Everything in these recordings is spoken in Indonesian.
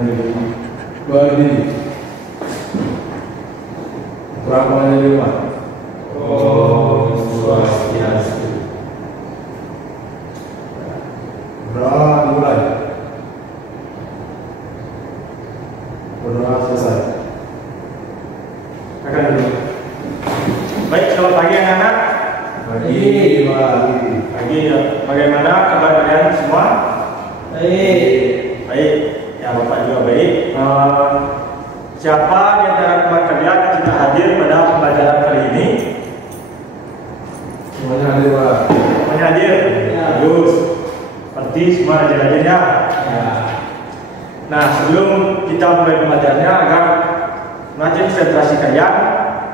Bagi Pramana di rumah. Om Swastiastu. Mulai. Berdoa selesai. Akan dulu. Baik, selamat pagi anak-anak. Pagi. Pagi ya. Bagaimana kabar kalian semua? Baik. Baik. Ya, Bapak juga baik. Siapa di antara teman kalian yang tidak hadir pada pembelajaran kali ini? Semuanya hadir, Pak. Semuanya hadir? Ya. Bagus. Seperti semua rajin-rajin ya. Ya. Nah, sebelum kita mulai pembelajarannya agar semakin konsentrasi kalian,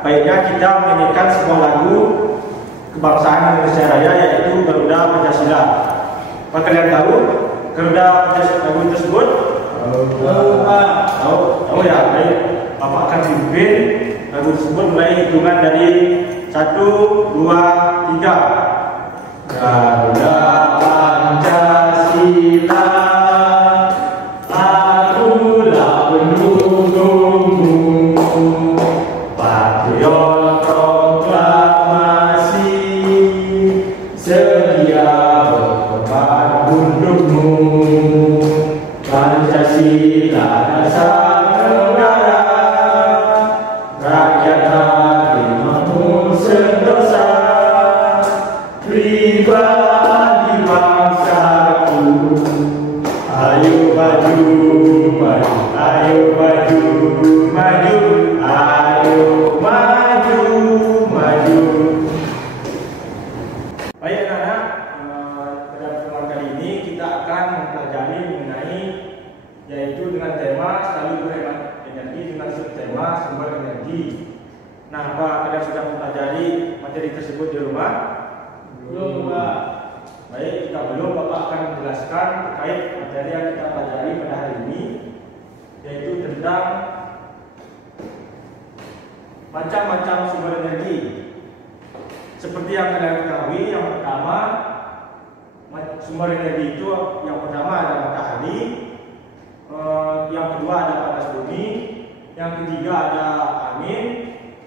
baiknya kita menyanyikan sebuah lagu kebangsaan Indonesia Raya, yaitu Garuda Pancasila. Apa kalian tahu Garuda Pancasila lagu tersebut? Tahu ya. Baik, Bapak akan pimpin lagu tersebut mulai hitungan dari 1, 2, 3. Garuda Pancasila, akulah pendukungmu, patriot proklamasi, sedia berkorban untukmu. Pancasila dasar negara, rakyat hadir makmur sentosa, pribadi bangsaku. Ayo maju, maju, ayo maju, maju, ayo maju, maju. Baik anak-anak, pada pertemuan kali ini kita akan mempelajari mengenai, yaitu dengan tema selalu berhemat energi dengan subtema sumber energi. Nah, apa kalian sudah mempelajari materi tersebut di rumah? Belum, Pak. Baik, jika belum, Bapak akan menjelaskan terkait materi yang kita pelajari pada hari ini, yaitu tentang macam-macam sumber energi. Seperti yang kalian ketahui, yang pertama sumber energi itu yang pertama ada matahari, yang kedua ada panas bumi, yang ketiga ada angin,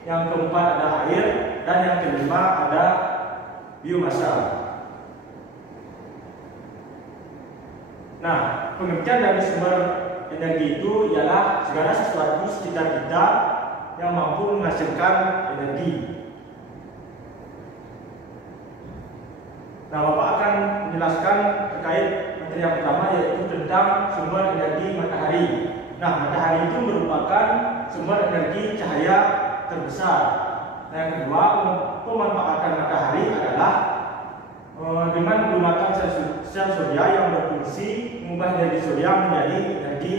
yang keempat ada air, dan yang kelima ada biomasa. Nah, pengertian dari sumber energi itu ialah segala sesuatu sekitar kita yang mampu menghasilkan energi. Nah, Bapak akan menjelaskan terkait materi yang pertama, yaitu tentang sumber energi matahari. Nah, matahari itu merupakan sumber energi cahaya terbesar. Nah, yang kedua, pemanfaatan matahari adalah dengan menggunakan sel surya yang berfungsi mengubah energi surya menjadi energi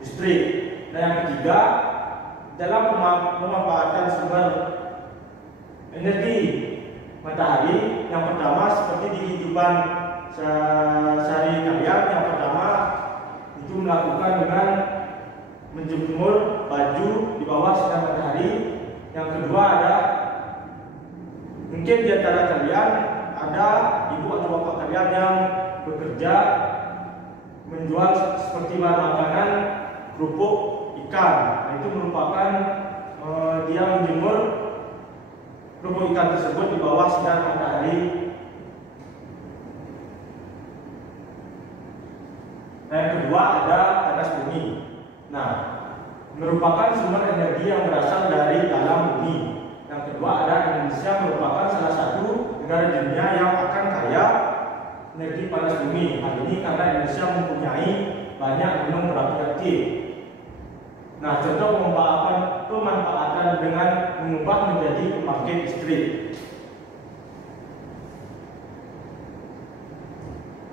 listrik. Dan yang ketiga, dalam pemanfaatan sumber energi matahari, yang pertama seperti di kehidupan sehari kalian, yang pertama itu melakukan dengan menjemur baju di bawah sinar matahari. Yang kedua ada mungkin di antara kalian ada ibu atau bapak kalian yang bekerja menjual seperti makanan kerupuk ikan. Nah, itu merupakan dia menjemur kerupuk ikan tersebut di bawah sinar matahari. Nah, yang kedua ada panas bumi. Nah, merupakan sumber energi yang berasal dari dalam bumi. Yang kedua ada Indonesia, merupakan salah satu negara di dunia yang akan kaya energi panas bumi. Hal ini karena Indonesia mempunyai banyak gunung berapi aktif. Nah, contoh pemanfaatan dengan mengubah menjadi pembangkit listrik.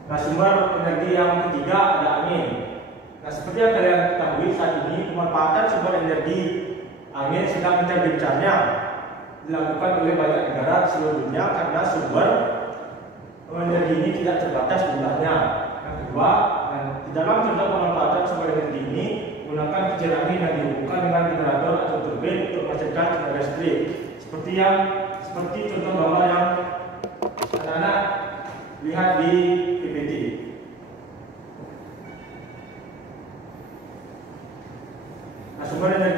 Nah, sumber energi yang ketiga ada angin. Nah, seperti yang kalian ketahui, saat ini pemanfaatan sumber energi angin sedang gencar-gencarnya dilakukan oleh banyak negara di seluruh dunia karena sumber energi ini tidak terbatas jumlahnya. Yang kedua, di dalam contoh pemanfaatan sumber energi ini menggunakan kincir angin yang dihubungkan dengan generator atau turbin untuk menghasilkan tenaga listrik. Seperti contoh gambar yang anak-anak lihat di PPT.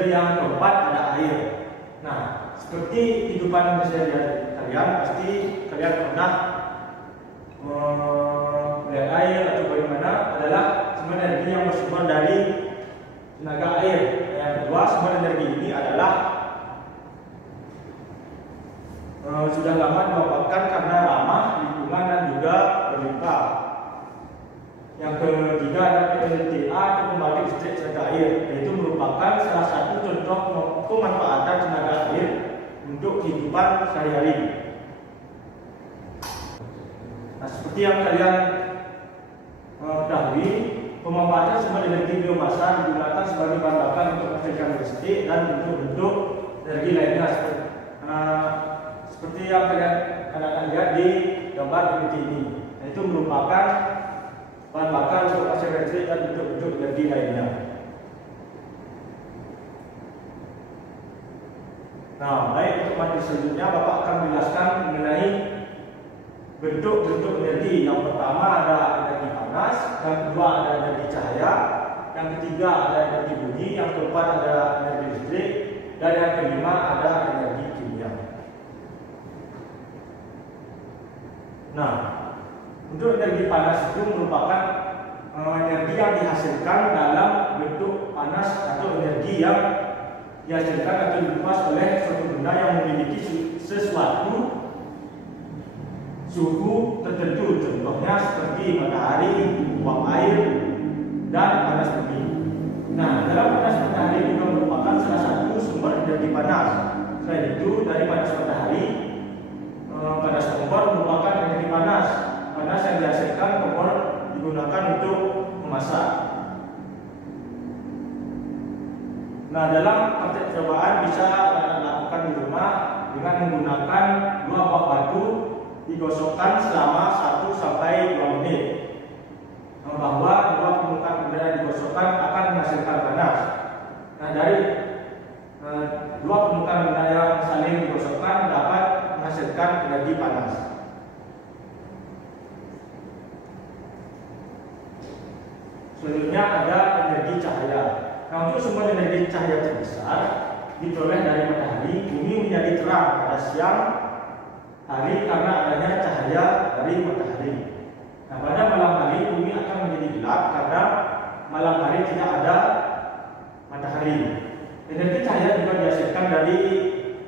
Kemudian yang keempat ada air. Nah, seperti kehidupan keseharian kalian, pasti kalian pernah melihat air atau bagaimana adalah sumber energi yang bersumber dari tenaga air. Yang kedua, sumber energi ini adalah sudah lama dimanfaatkan karena ramah lingkungan dan juga berlimpah. Yang ketiga ada PLTA atau pembangkit listrik tenaga air, yaitu merupakan salah satu contoh pemanfaatan tenaga air untuk kehidupan sehari-hari. Nah, seperti yang kalian ketahui, pemanfaatan sumber energi biomasa digunakan sebagai bahan bakar untuk menghasilkan listrik dan bentuk-bentuk energi lainnya seperti yang kalian lihat di gambar ini. Nah, itu merupakan bahan bakar untuk menghasilkan listrik dan bentuk-bentuk energi lainnya. Nah, baik, untuk materi selanjutnya Bapak akan menjelaskan mengenai bentuk-bentuk energi. Yang pertama ada energi panas, yang kedua ada energi cahaya, yang ketiga ada energi bunyi, yang keempat ada energi listrik, dan yang kelima ada energi kimia. Nah, untuk energi panas itu merupakan energi yang dihasilkan dalam bentuk panas atau energi yang dihasilkan atau dilepas oleh suatu benda yang memiliki sesuatu suhu tertentu, contohnya seperti matahari, uap air, dan panas bumi. Nah, dalam panas matahari juga merupakan salah satu sumber energi panas. Selain itu, dari panas matahari, panas kompor merupakan energi panas. Panas yang dihasilkan kompor digunakan untuk memasak. Nah, dalam praktek percobaan bisa dilakukan di rumah dengan menggunakan 2 buah batu digosokkan selama 1 sampai 2 menit. Bahwa 2 permukaan benda yang digosokkan akan menghasilkan panas. Nah, dari 2 permukaan benda yang saling digosokkan dapat menghasilkan energi panas. Selanjutnya ada energi cahaya. Nah, untuk sumber energi cahaya terbesar diperoleh dari matahari. Bumi menjadi terang pada siang hari karena adanya cahaya dari matahari. Nah, pada malam hari bumi akan menjadi gelap karena malam hari tidak ada matahari. Energi cahaya juga dihasilkan dari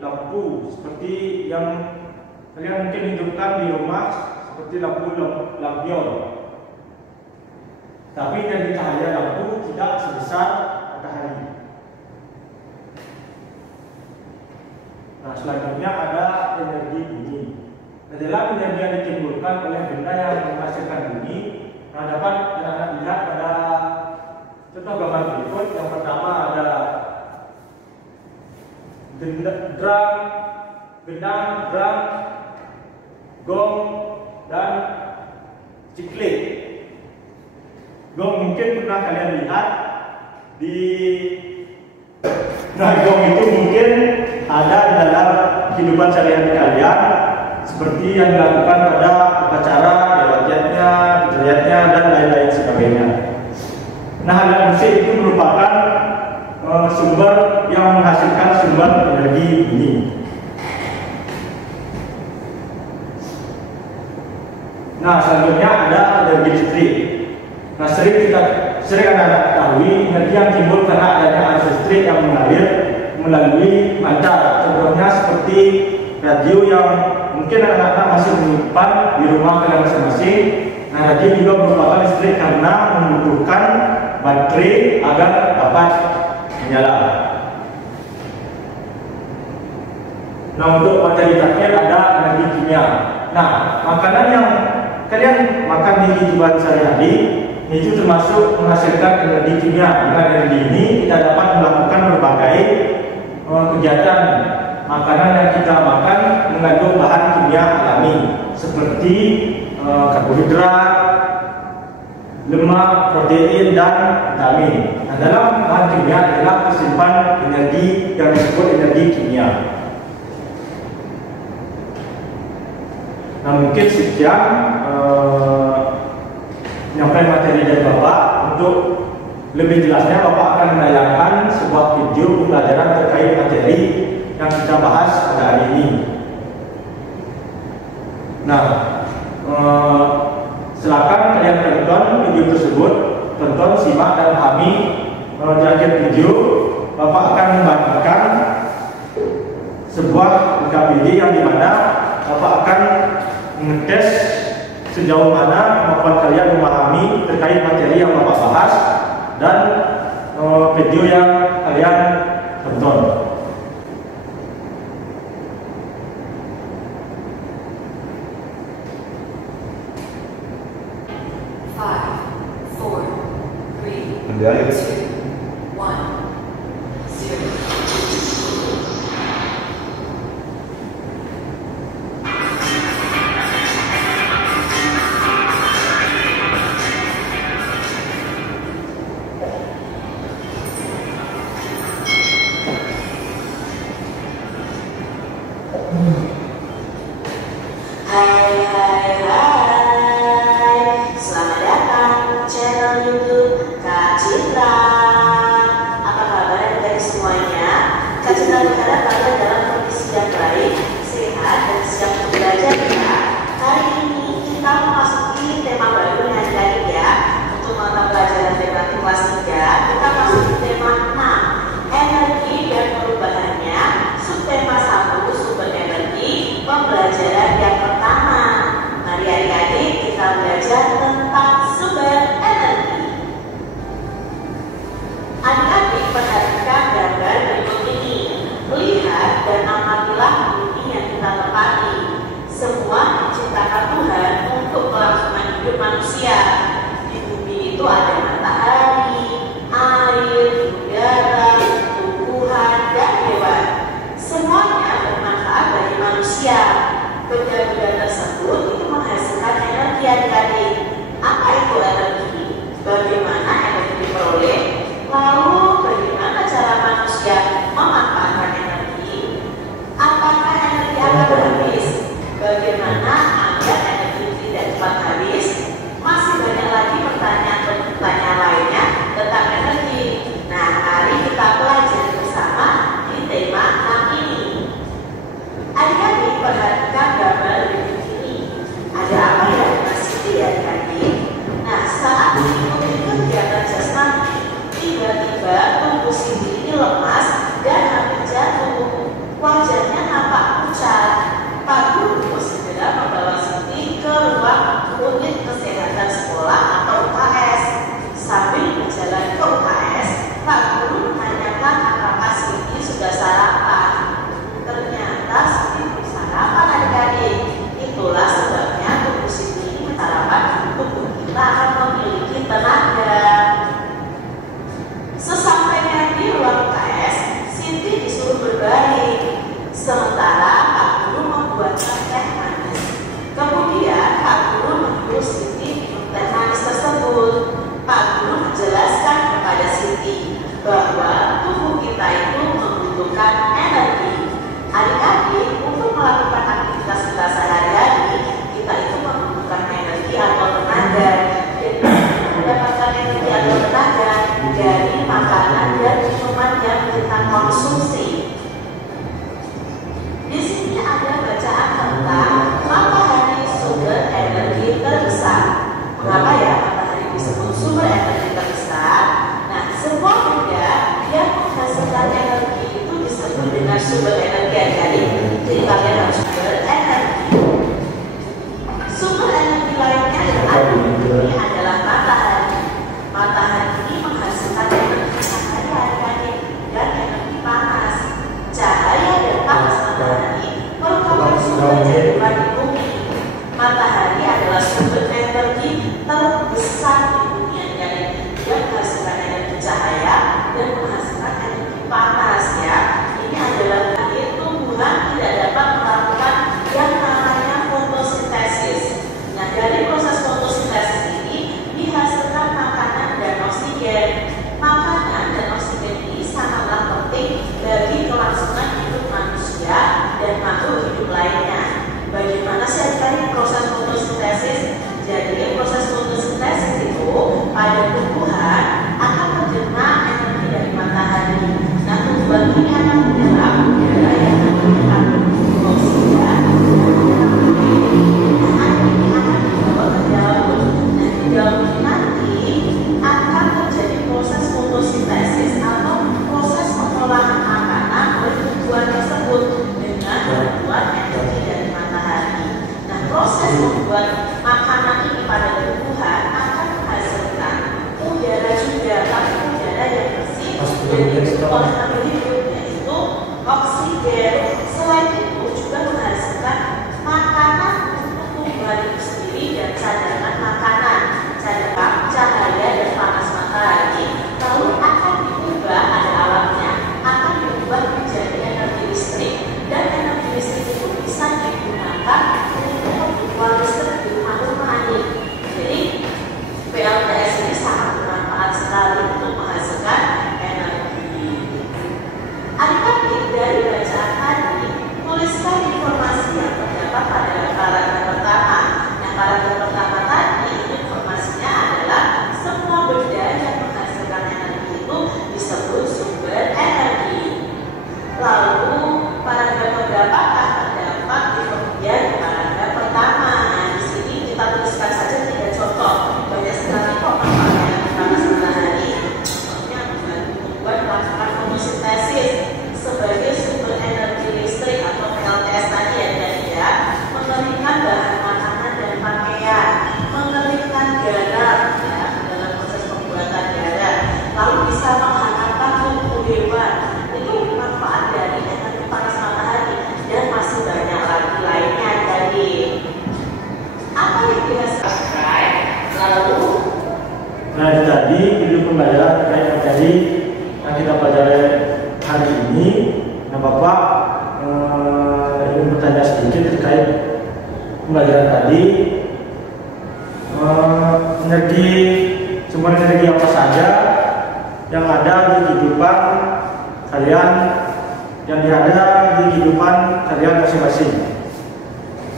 lampu seperti yang kalian mungkin hidupkan di rumah, seperti lampu lampion. Tapi energi cahaya lampu tidak sebesar matahari. Nah, selanjutnya ada energi bunyi. Nah, dalam energi yang ditimbulkan oleh benda yang menghasilkan bunyi, nah dapat anak-anak lihat pada contoh gambar berikut. Yang pertama ada drum, gendang, drum, gong, dan ciklik. Gong mungkin pernah kalian lihat di gong itu mungkin ada di dalam kehidupan sehari-hari kalian, seperti yang dilakukan pada upacara, dewajatnya, kejayatnya, dan lain-lain sebagainya. Nah, alat musik itu merupakan sumber yang menghasilkan sumber energi bunyi. Nah, selanjutnya ada energi listrik. Nah, sering anak-anak ketahui energi yang timbul karena adanya arus listrik yang mengalir melalui mancar. Contohnya seperti radio yang mungkin anak-anak masih menyimpan di rumah kalian masing-masing. Nah, radio juga merupakan listrik karena membutuhkan baterai agar dapat menyala. Nah, untuk materi terakhir ada energi kimia. Nah, makanan yang kalian makan di kehidupan sehari-hari itu termasuk menghasilkan energi kimia. Dengan energi ini kita dapat melakukan berbagai kegiatan. Makanan yang kita makan mengandung bahan kimia alami seperti karbohidrat, lemak, protein, dan vitamin. Nah, dalam bahan kimia adalah tersimpan energi yang disebut energi kimia. Nah, mungkin sekian penyampaian materi dari Bapak. Untuk Lebih jelasnya Bapak akan menayangkan sebuah video pembelajaran terkait materi yang kita bahas pada hari ini. Nah, silakan kalian tonton video tersebut, tonton, simak dan pahami. Di akhir video Bapak akan membagikan sebuah KPD yang dimana Bapak akan mengetes sejauh mana kemampuan kalian memahami terkait materi yang Bapak bahas dan video yang kalian tonton. Mendadak. Selamat datang channel YouTube Kak Citra. Apa kabar dari semuanya? Kak Citra berharap kalian dalam kondisi yang baik, sehat dan siap untuk belajar ya. Hari ini kita memasuki tema baru yang tadi ya. Untuk mata pelajaran tema kelas 3 kita masuk ke tema 6, energi dan perubahannya. Subtema 1, sumber energi, pembelajaran yang pertama. Mari adik-adik kita belajar tentang sumber energi. Adik-adik perhatikan gambar berikut ini. Lihat dan amatilah bumi yang kita tempati. Semua diciptakan Tuhan untuk kelangsungan hidup manusia. Di bumi itu ada matahari, air, udara, tumbuhan, dan hewan. Semuanya bermanfaat bagi manusia. Benda-benda tersebut itu menghasilkan energi adik-adik. Apa itu energi? Bagaimana energi diperoleh? Lalu bagaimana cara manusia memanfaatkan energi? Apakah energi akan habis? Bagaimana agar energi tidak cepat habis? Masih banyak lagi pertanyaan lainnya tentang energi. Nah, mari kita pelajari bersama di tema 6 ini. Adik-adik perhatikan gambar berikut ini. Ada apa yang masih adik-adik? Nah, saat mengikuti kegiatan jasmani, tiba-tiba tubuh Siti ini lemas dan hampir jatuh. Wajahnya nampak pucat. Pak Guru segera membawa Siti ke ruang unit kesehatan sekolah atau UKS. Sambil berjalan ke UKS, Pak Guru menanyakan apakah Siti sudah sarapan. Ternyata Siti belum sarapan adik-adik. Itulah sebabnya tubuh Siti ini sarapan, tubuh kita akan memiliki tenaga. Sesampainya di ruang UKS, Siti disuruh berbaring. Sementara Pak Guru membuatkan teh manis. Kemudian Pak Guru menyuruh Siti minum teh manis tersebut. Pak Guru menjelaskan kepada Siti bahwa tubuh kita itu membutuhkan energi. Adik-adik, untuk melakukan aktivitas kita sehari-hari, kita itu membutuhkan energi atau tenaga. Jadi, mendapatkan energi atau tenaga dari makanan dan minuman yang kita konsumsi. Di sini ada bacaan tentang matahari sumber energi terbesar. Mengapa ya matahari disebut sumber energi terbesar? Nah, semua benda yang menghasilkan energi itu disebut dengan sumber energi. Jadi kalian harus sumber energi. Sumber energi lainnya yang ada di bumi adalah matahari. Matahari ini menghasilkan energi cahaya adik-adik dan energi panas. Cahaya dan panas matahari merupakan sumber kehidupan di bumi. Matahari adalah sumber energi terbesar di bumi adik-adik. Dia menghasilkan energi cahaya dan menghasilkan energi panas ya. Ini adalah tumbuhan tidak dapat melakukan yang namanya fotosintesis. Nah, dari proses fotosintesis ini dihasilkan makanan dan oksigen. Makanan dan oksigen ini sangatlah penting bagi kelangsungan hidup manusia dan makhluk hidup lainnya. Bagaimana sih tadi proses fotosintesis? Jadi proses fotosintesis itu pada tumbuhan akan makanan ini pada tumbuhan akan menghasilkan udara juga, tapi udara yang bersih dan dihirup oleh makhluk hidup, yaitu oksigen. Selain itu juga menghasilkan makanan untuk tumbuhan itu sendiri dan cadangan makanan, cadangan cahaya dan panas matahari, lalu akan diubah, ada alatnya, akan diubah menjadi energi listrik, dan energi listrik itu bisa digunakan untuk kebutuhan listrik di rumah-rumah ini. Jadi PLTS ini sangat bermanfaat sekali untuk menghasilkan energi. Adik-adik, dari bacaan tadi, tuliskan informasi yang terdapat pada paragraf pertama. Yang paragraf pertama tadi, informasinya adalah semua benda yang menghasilkan energi itu disebut sumber energi. Lalu paragraf keberapa terdapat di bagian paragraf pertama. Nah, di sini kita tuliskan saja 3 contoh. Banyak sekali kok manfaat yang panas matahari. Contohnya membuat melakukan fotosintesis sebagai sumber energi listrik atau PLTS tadi ya, mengeringkan bahan makanan dan pakaian, mengeringkan garam ya, dalam proses pembuatan garam, lalu bisa menghangatkan tubuh hewan. Itu manfaat dari energi panas matahari, dan masih banyak lagi lainnya tadi. Apa yang dihasilkan? Lalu Nah, itu tadi video pembelajaran terkait materi yang kita pelajari hari ini. Nah, Bapak ingin bertanya sedikit terkait pembelajaran tadi. Sumber energi apa saja yang ada di kehidupan kalian, yang ada di kehidupan kalian masing-masing.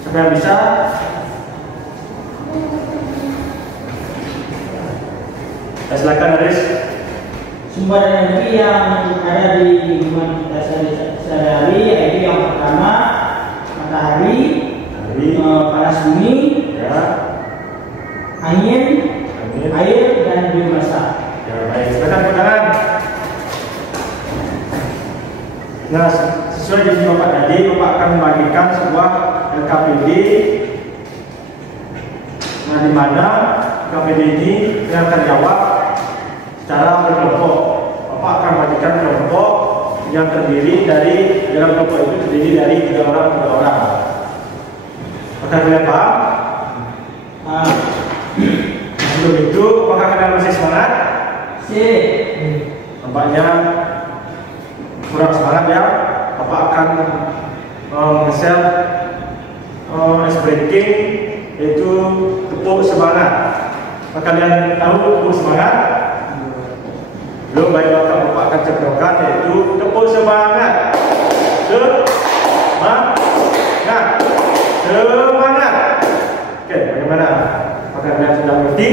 Siapa yang bisa? Silakan, Aris. Sumber energi yang ada di lingkungan kita sehari-hari yaitu yang pertama matahari, panas bumi, Ya. angin, air, dan biomasa. Ya, baik. Silakan pendengar. Nah, sesuai janji Bapak tadi, Bapak akan membagikan sebuah LKPD. Nah, di mana LKPD ini akan jawab secara berkelompok. Bapak akan membagikan kelompok yang terdiri dari, dalam kelompok itu terdiri dari 3 orang. Apakah kalian paham? Sebelum itu, apakah kalian masih semangat? Nampaknya kurang semangat ya. Bapak akan nge-share ice breaking, yaitu tepuk semangat. Apakah kalian tahu tepuk semangat? Belum, baik. Bapak akan contohkan, yaitu tepuk semangat. Semangat. Oke, bagaimana? Apakah kalian sudah mengerti?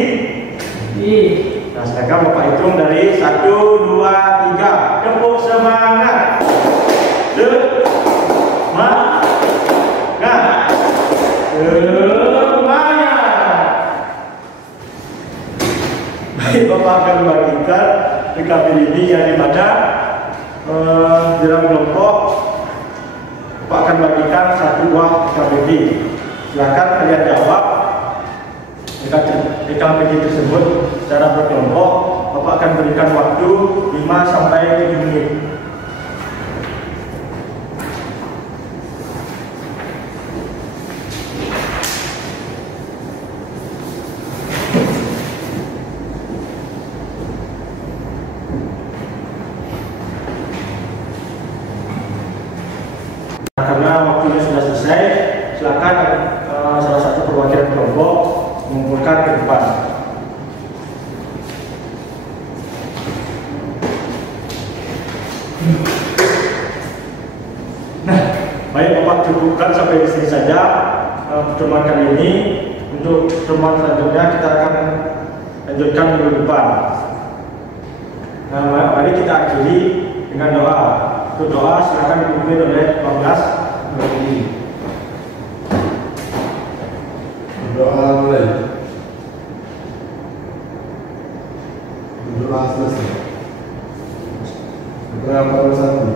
Nah, sekarang Bapak hitung dari 1, 2, 3. Tepuk semangat. Baik, Bapak akan membagikan PKPD ini yang dimana dalam kelompok Bapak akan bagikan 1 buah PKPD. Silakan kalian jawab PKPD tersebut secara berkelompok. Bapak akan berikan waktu 5 sampai 7 menit. Karena waktunya sudah selesai, silakan salah satu perwakilan kelompok mengumpulkan ke depan. Nah, baik, Bapak cukupkan sampai di sini saja pertemuan kali ini. Untuk pertemuan selanjutnya kita akan lanjutkan minggu depan. Nah, mari kita akhiri dengan doa. Untuk doa silakan dipimpin oleh 12 ini. Doa mulai. Doa selesai. Berapa satu?